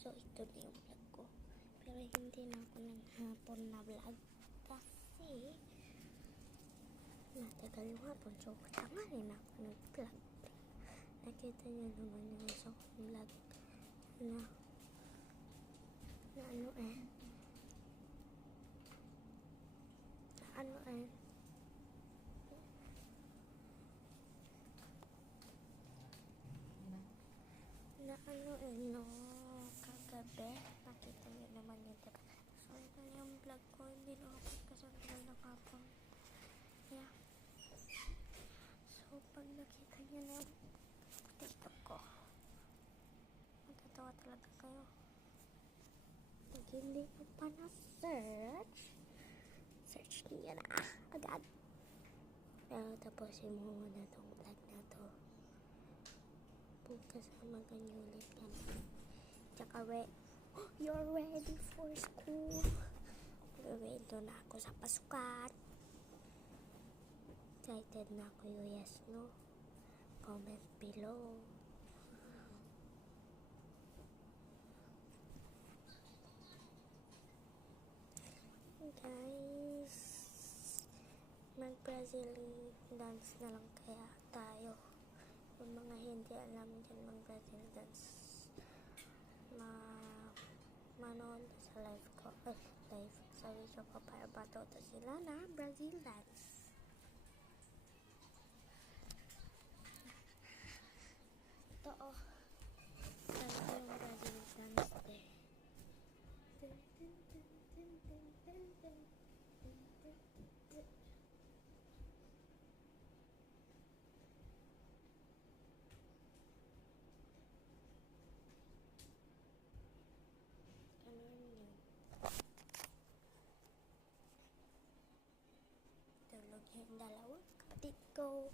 So, ito na yung vlog ko. Pero hindi na ako naghapon na vlog kasi matagal yung hapon. So, tanganin ako nag-vlog. Nakita niyo naman yung isang vlog na ano eh. No, kagabi, nakita niyo naman yun, diba? So, ito yung vlog ko, hindi na ako kasunod na kapon. Yeah. So, pag nakita niyo na yung TikTok ko, matatawa talaga kayo. Pag hindi ko pa search niyo na agad. Pero tapusin mo muna tong vlog na to. Kasama ganyo ulit yan. Tsaka you're ready for school. Ready na ako sa pasukan. Excited na ako, yes, no? Comment below. Guys, mag-Brazil dance na lang kaya tayo. Yung mga hindi alam dyan mag-Brazil dance, manood sa live ko, sa video ko para matuto sila na Brazil dance. Ito talaga yung Brazil dance eh. Tulog yung dalawang kapatid ko.